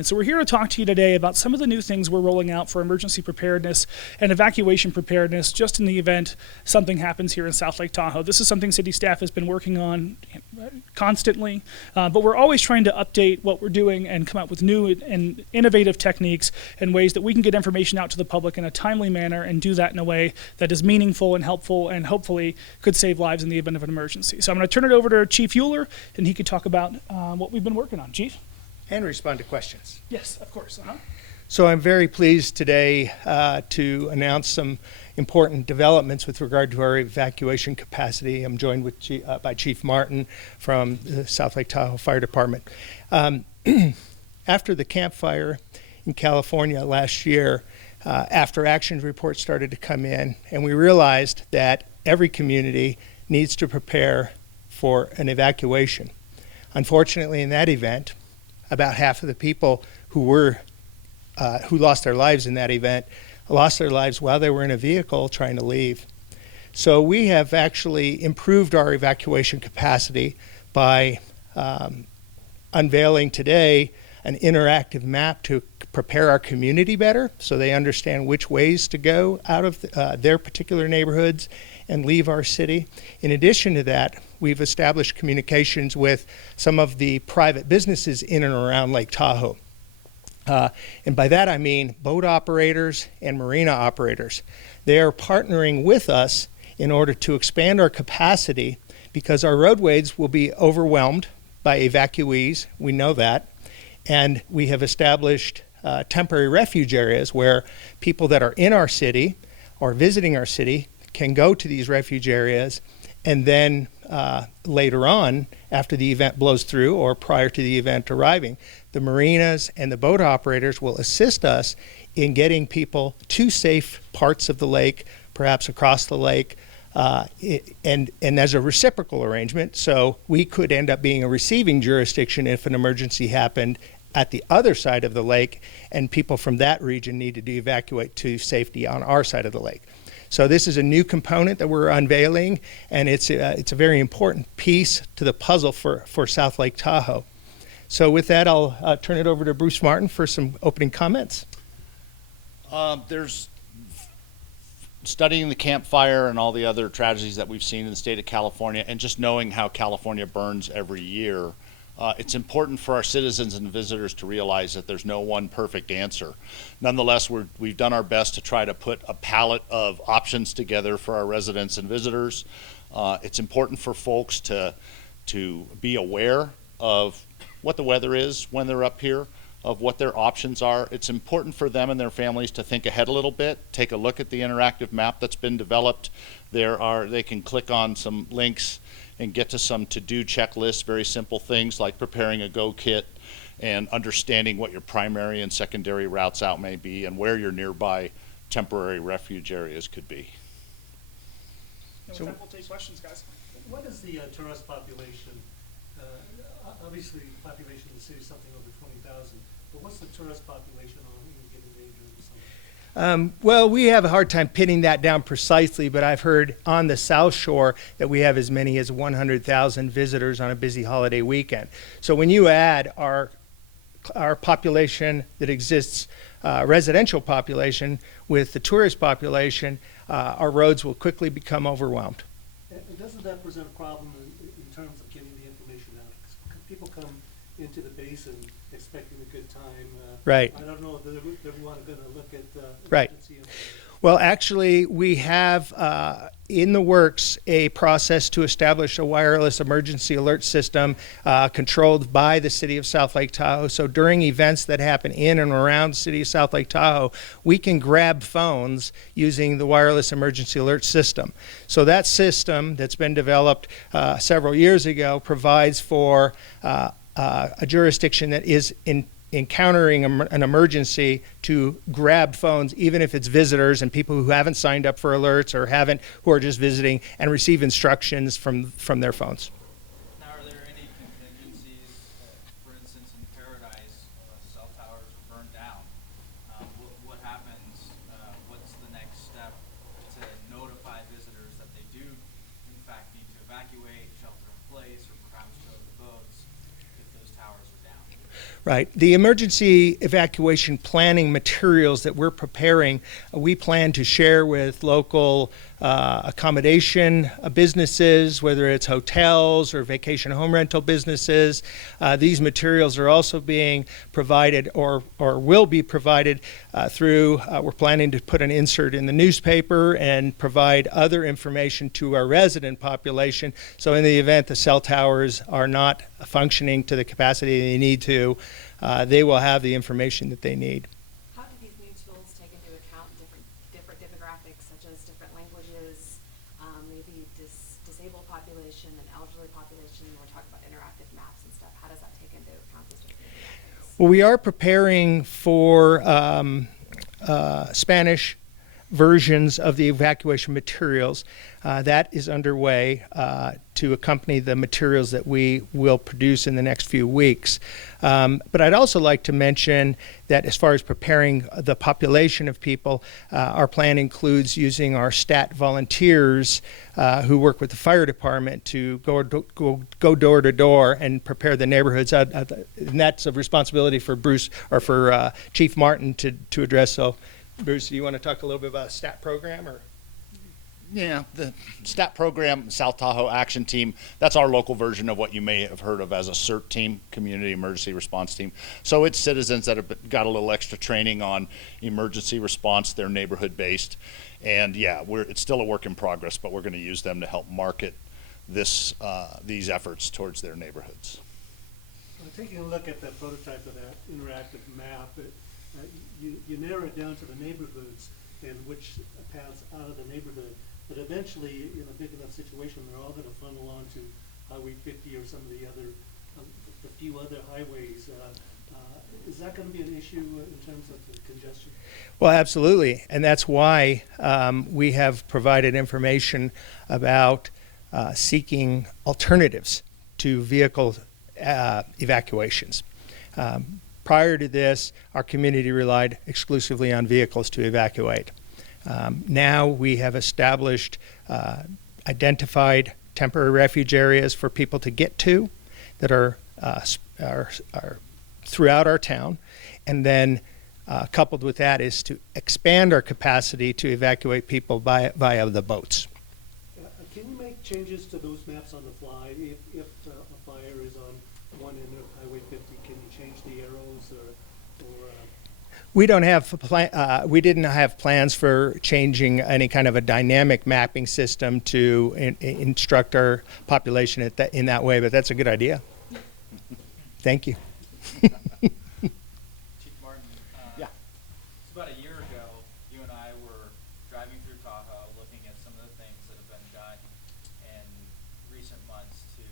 And so we're here to talk to you today about some of the new things we're rolling out for emergency preparedness and evacuation preparedness just in the event something happens here in South Lake Tahoe. This is something city staff has been working on constantly, but we're always trying to update what we're doing and come up with new and innovative techniques and ways that we can get information out to the public in a timely manner and do that in a way that is meaningful and helpful and hopefully could save lives in the event of an emergency. So I'm going to turn it over to Chief Euler and he could talk about what we've been working on. Chief? And respond to questions. Yes, of course. So I'm very pleased today to announce some important developments with regard to our evacuation capacity. I'm joined with by Chief Martin from the South Lake Tahoe Fire Department. After the Camp Fire in California last year, after action reports started to come in, and we realized that every community needs to prepare for an evacuation. Unfortunately, in that event, about half of the people who lost their lives in that event lost their lives while they were in a vehicle trying to leave. So we have actually improved our evacuation capacity by unveiling today an interactive map to prepare our community better so they understand which ways to go out of their particular neighborhoods and leave our city. In addition to that, we've established communications with some of the private businesses in and around Lake Tahoe. And by that I mean boat operators and marina operators. They are partnering with us in order to expand our capacity because our roadways will be overwhelmed by evacuees. We know that. And we have established temporary refuge areas where people that are in our city or visiting our city can go to these refuge areas, and then later on, after the event blows through or prior to the event arriving, the marinas and the boat operators will assist us in getting people to safe parts of the lake, perhaps across the lake, and as a reciprocal arrangement. So we could end up being a receiving jurisdiction if an emergency happened at the other side of the lake, and people from that region needed to evacuate to safety on our side of the lake. So this is a new component that we're unveiling, and it's a very important piece to the puzzle for South Lake Tahoe. So with that, I'll turn it over to Bruce Martin for some opening comments. There's studying the Camp Fire and all the other tragedies that we've seen in the state of California, and just knowing how California burns every year. It's important for our citizens and visitors to realize that there's no one perfect answer. Nonetheless, we've done our best to try to put a palette of options together for our residents and visitors. It's important for folks to be aware of what the weather is when they're up here, of what their options are. It's important for them and their families to think ahead a little bit, take a look at the interactive map that's been developed. They can click on some links and get to some to-do checklists, very simple things like preparing a go kit and understanding what your primary and secondary routes out may be and where your nearby temporary refuge areas could be. So we'll take questions, guys. What is the tourist population? Obviously, the population of the city is something over 20,000, but what's the tourist population on any given day during the summer? Well, we have a hard time pinning that down precisely, but I've heard on the South Shore that we have as many as 100,000 visitors on a busy holiday weekend. So when you add our population that exists, residential population, with the tourist population, our roads will quickly become overwhelmed. And doesn't that present a problem in terms of getting the information out? 'Cause people come into the basin expecting a good time. Right. I don't know if everyone is going to look at Right. Well, actually, we have in the works a process to establish a wireless emergency alert system controlled by the city of South Lake Tahoe. So during events that happen in and around the city of South Lake Tahoe, we can grab phones using the wireless emergency alert system. So that system that's been developed several years ago provides for a jurisdiction that is encountering an emergency to grab phones, even if it's visitors and people who haven't signed up for alerts or who are just visiting, and receive instructions from their phones. Now, are there any contingencies, for instance, in Paradise, cell towers were burned down? What happens? What's the next step to notify visitors that they do, in fact, need to evacuate, shelter in place, or perhaps tow the boats if those towers are down? Right. The emergency evacuation planning materials that we're preparing, we plan to share with local accommodation businesses, whether it's hotels or vacation home rental businesses. These materials are also being provided or will be provided through, we're planning to put an insert in the newspaper and provide other information to our resident population. So in the event the cell towers are not functioning to the capacity they need to, they will have the information that they need. How do these new tools take into account different demographics, such as different languages, maybe disabled population and elderly population? We're talking about interactive maps and stuff. How does that take into account these different demographics? Well, we are preparing for Spanish versions of the evacuation materials. That is underway to accompany the materials that we will produce in the next few weeks. But I'd also like to mention that as far as preparing the population of people, our plan includes using our STAT volunteers who work with the fire department to go door to door and prepare the neighborhoods. And that's a responsibility for Bruce or for Chief Martin to address. So, Bruce, do you want to talk a little bit about a STAT program? Or? Yeah, the STAT program, South Tahoe Action Team, that's our local version of what you may have heard of as a CERT team, Community Emergency Response Team. So it's citizens that have got a little extra training on emergency response. They're neighborhood based. And yeah, it's still a work in progress, but we're going to use them to help market these efforts towards their neighborhoods. Taking a look at that prototype of that interactive map, you narrow it down to the neighborhoods and which paths out of the neighborhood, but eventually, in a big enough situation, they're all going to funnel onto Highway 50 or some of the other, the few other highways. Is that going to be an issue in terms of the congestion? Well, absolutely, and that's why we have provided information about seeking alternatives to vehicle evacuations. Prior to this, our community relied exclusively on vehicles to evacuate. Now we have established identified temporary refuge areas for people to get to that are throughout our town. And then coupled with that is to expand our capacity to evacuate people via the boats. Can you make changes to those maps on the fly? If a fire is on one end of Highway 50, can you change the arrows or We don't have we didn't have plans for changing any kind of a dynamic mapping system to instruct our population in that way, but that's a good idea. Thank you. Chief Martin, Yeah. it's about a year ago, you and I were driving through Tahoe, looking at some of the things that have been done in recent months to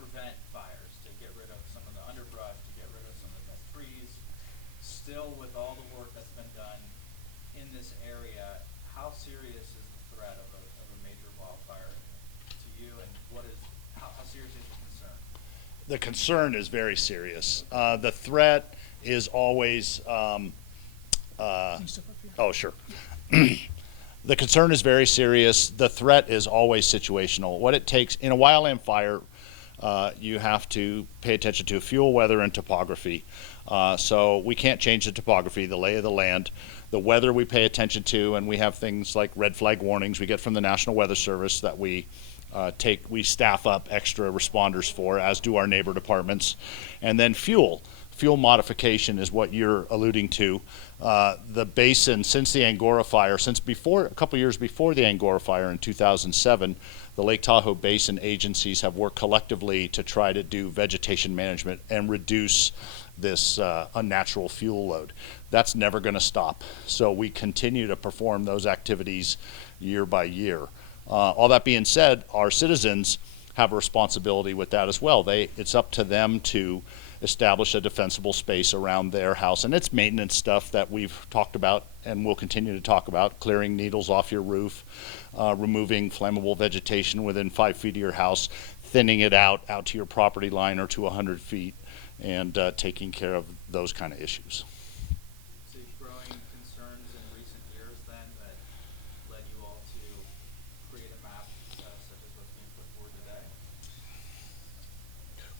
prevent fires, to get rid of some of the underbrush, to get rid of some of the trees. Still, with all the work that's been done in this area, how serious is the threat of a major wildfire to you, and how serious is the concern? The concern is very serious. The threat is always, oh, sure. The concern is very serious. The threat is always situational. What it takes in a wildland fire, you have to pay attention to fuel, weather, and topography. So we can't change the topography, the lay of the land. The weather we pay attention to, and we have things like red flag warnings we get from the National Weather Service that we staff up extra responders for, as do our neighbor departments. And then fuel modification is what you're alluding to. The basin, since the Angora fire, a couple years before the Angora fire in 2007, the Lake Tahoe Basin agencies have worked collectively to try to do vegetation management and reduce this unnatural fuel load. That's never going to stop. So we continue to perform those activities year by year. All that being said, our citizens have a responsibility with that as well. It's up to them to establish a defensible space around their house. And it's maintenance stuff that we've talked about and will continue to talk about: clearing needles off your roof, removing flammable vegetation within 5 feet of your house, thinning it out to your property line or to 100 feet, and taking care of those kind of issues. See growing concerns in recent years then that led you all to create a map such as what's being put forward today?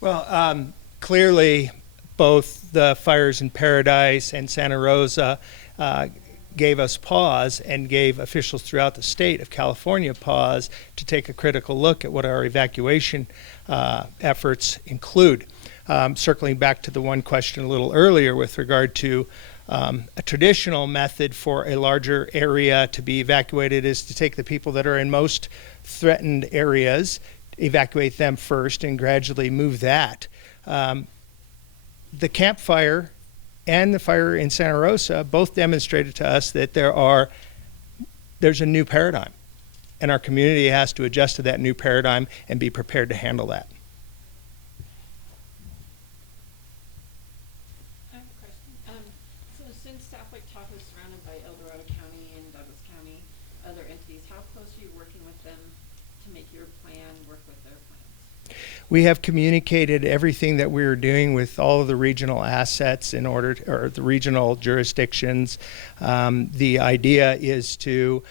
Well, clearly, both the fires in Paradise and Santa Rosa gave us pause and gave officials throughout the state of California pause to take a critical look at what our evacuation efforts include. Circling back to the one question a little earlier with regard to a traditional method for a larger area to be evacuated is to take the people that are in most threatened areas, evacuate them first, and gradually move that. The campfire and the fire in Santa Rosa both demonstrated to us that there's a new paradigm, and our community has to adjust to that new paradigm and be prepared to handle that. I have a question. So since South Lake Tahoe is surrounded by El Dorado County and Douglas County, other entities, how close are you working with them to make your plan work with their plans? We have communicated everything that we are doing with all of the regional assets or the regional jurisdictions. The idea is to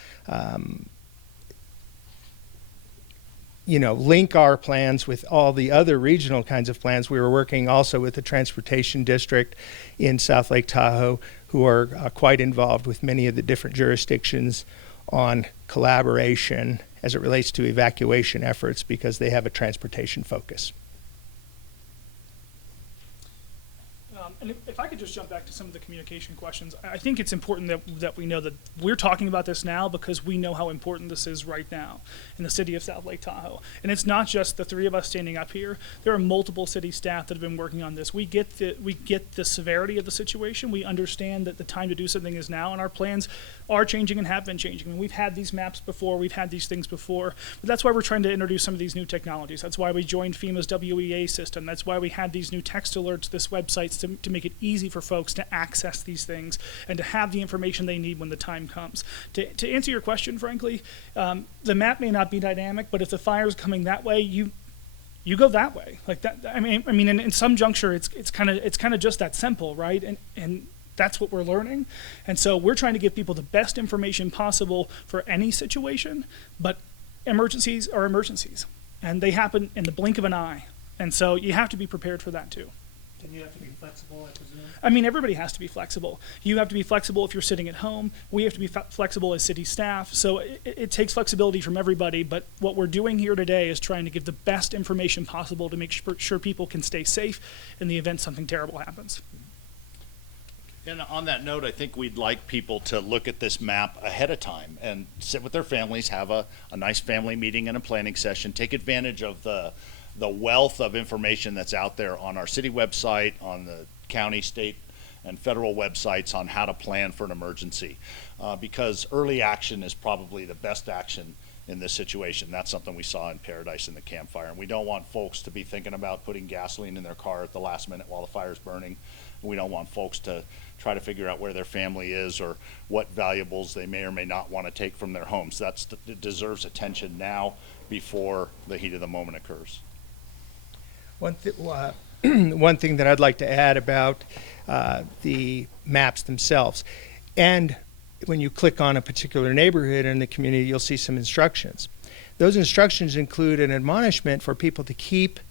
link our plans with all the other regional kinds of plans. We were working also with the Transportation District in South Lake Tahoe, who are quite involved with many of the different jurisdictions on collaboration as it relates to evacuation efforts because they have a transportation focus. And if I could just jump back to some of the communication questions, I think it's important that we know that we're talking about this now because we know how important this is right now in the city of South Lake Tahoe. And it's not just the three of us standing up here. There are multiple city staff that have been working on this. We get the severity of the situation. We understand that the time to do something is now, and our plans are changing and have been changing. I mean, we've had these maps before, we've had these things before, but that's why we're trying to introduce some of these new technologies. That's why we joined FEMA's WEA system. That's why we had these new text alerts, this websites to make it easy for folks to access these things and to have the information they need when the time comes. To answer your question, frankly, the map may not be dynamic, but if the fire is coming that way, you go that way. Like that. I mean, in some juncture, it's kind of just that simple, right? And that's what we're learning. And so we're trying to give people the best information possible for any situation, but emergencies are emergencies, and they happen in the blink of an eye. And so you have to be prepared for that too. And you have to be flexible, I presume? I mean, everybody has to be flexible. You have to be flexible if you're sitting at home. We have to be flexible as city staff. So it takes flexibility from everybody, but what we're doing here today is trying to give the best information possible to make sure people can stay safe in the event something terrible happens. And on that note, I think we'd like people to look at this map ahead of time and sit with their families, have a nice family meeting and a planning session, take advantage of the wealth of information that's out there on our city website, on the county, state, and federal websites on how to plan for an emergency. Because early action is probably the best action in this situation. That's something we saw in Paradise in the campfire. And we don't want folks to be thinking about putting gasoline in their car at the last minute while the fire's burning. We don't want folks to try to figure out where their family is or what valuables they may or may not want to take from their homes. It deserves attention now before the heat of the moment occurs. One thing that I'd like to add about the maps themselves, and when you click on a particular neighborhood in the community, you'll see some instructions. Those instructions include an admonishment for people to keep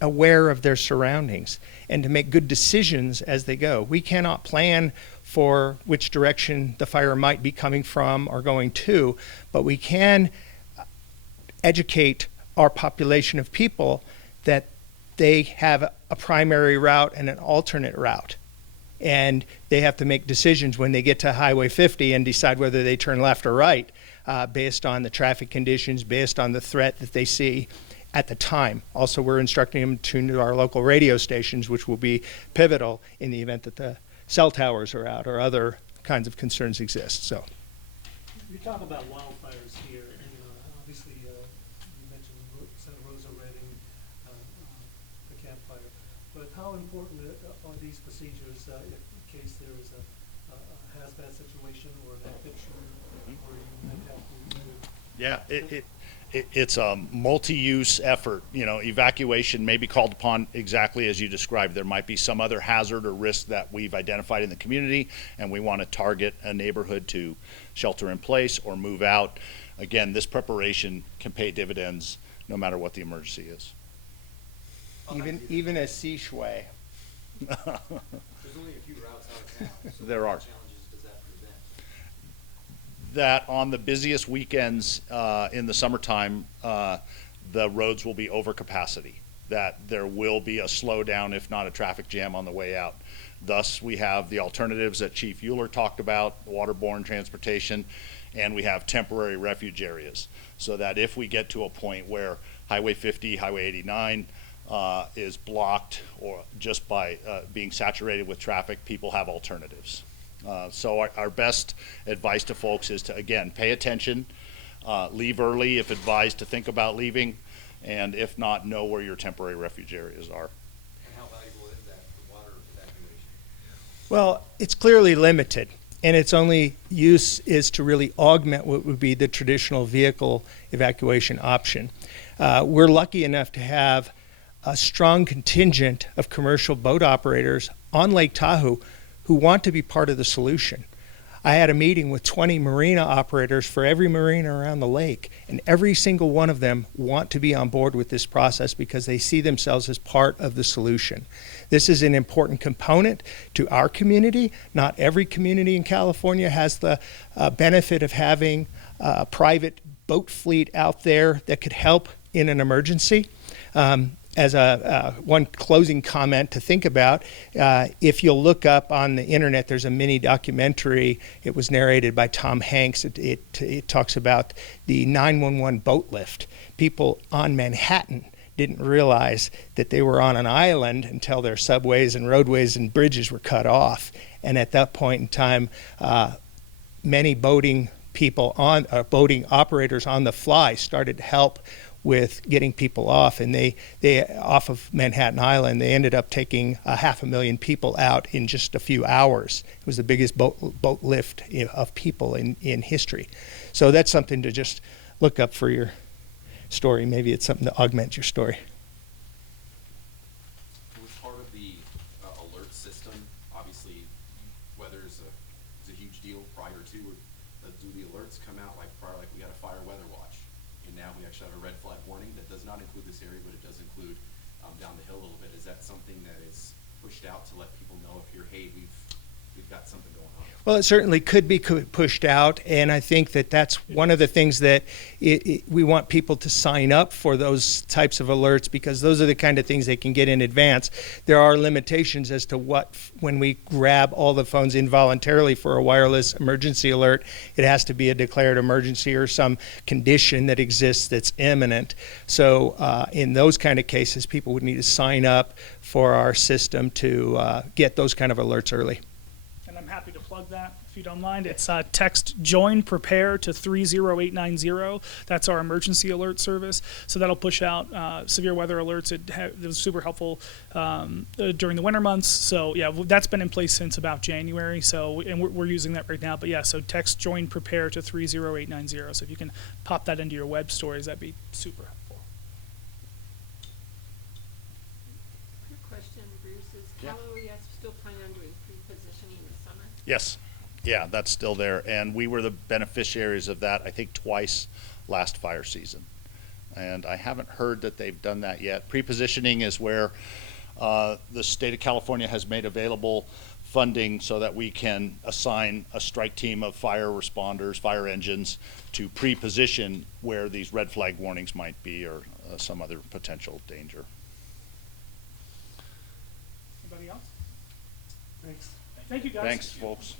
aware of their surroundings and to make good decisions as they go. We cannot plan for which direction the fire might be coming from or going to, but we can educate our population of people that they have a primary route and an alternate route. And they have to make decisions when they get to Highway 50 and decide whether they turn left or right based on the traffic conditions, based on the threat that they see at the time. Also, we're instructing them to tune to our local radio stations, which will be pivotal in the event that the cell towers are out or other kinds of concerns exist. So, You talk about wildfires here, and obviously you mentioned Santa Rosa, Redding, the campfire. But how important are these procedures in case there is a hazmat situation or an active shooter, or you might have to move? Yeah, it's a multi-use effort. Evacuation may be called upon exactly as you described. There might be some other hazard or risk that we've identified in the community, and we want to target a neighborhood to shelter in place or move out. Again, this preparation can pay dividends no matter what the emergency is. Even a sea shui. There's only a few routes out of town, so There are. what challenges does that present? That on the busiest weekends in the summertime, the roads will be over capacity, that there will be a slowdown, if not a traffic jam on the way out. Thus, we have the alternatives that Chief Euler talked about, waterborne transportation, and we have temporary refuge areas, so that if we get to a point where Highway 50, Highway 89 is blocked or just by being saturated with traffic, people have alternatives. So our best advice to folks is to, again, pay attention, leave early if advised to think about leaving, and if not, know where your temporary refuge areas are. And how valuable is that for water evacuation? Well, it's clearly limited, and its only use is to really augment what would be the traditional vehicle evacuation option. We're lucky enough to have a strong contingent of commercial boat operators on Lake Tahoe who want to be part of the solution. I had a meeting with 20 marina operators for every marina around the lake, and every single one of them want to be on board with this process because they see themselves as part of the solution. This is an important component to our community. Not every community in California has the benefit of having a private boat fleet out there that could help in an emergency. As a one closing comment to think about, if you'll look up on the internet, there's a mini documentary. It was narrated by Tom Hanks. It talks about the 911 boat lift. People on Manhattan didn't realize that they were on an island until their subways and roadways and bridges were cut off. And at that point in time, many boating operators on the fly started to help with getting people off, and they off of Manhattan Island, they ended up taking 500,000 people out in just a few hours. It was the biggest boat lift of people in history. So that's something to just look up for your story. Maybe it's something to augment your story. Was part of the alert system, obviously weather is a huge deal prior to, do the alerts come out like prior, like we had a fire weather watch, and now we actually have a red flag warning that does not include this area, but it does include down the hill a little bit. Is that something that is pushed out to let people know if you're, hey, we've got something going on? Well, it certainly could be pushed out, and I think that that's one of the things that we want people to sign up for those types of alerts, because those are the kind of things they can get in advance. There are limitations as to when we grab all the phones involuntarily for a wireless emergency alert, it has to be a declared emergency or some condition that exists that's imminent. So in those kind of cases, people would need to sign up for our system to get those kind of alerts early. And I'm happy to plug that, if you don't mind. It's text join prepare to 30890. That's our emergency alert service. So that'll push out severe weather alerts. It was super helpful during the winter months. So yeah, that's been in place since about January. So and we're using that right now. But yeah, so text join prepare to 30890. So if you can pop that into your web stories, that'd be super helpful. Quick question, Bruce, is Yeah. Tahoe still planning on doing pre-positioning this summer? Yes, yeah, that's still there, and we were the beneficiaries of that, I think, twice last fire season. And I haven't heard that they've done that yet. Pre-positioning is where the state of California has made available funding so that we can assign a strike team of fire responders, fire engines, to pre-position where these red flag warnings might be, or some other potential danger. Anybody else? Thanks. Thank you, guys. Thanks, folks.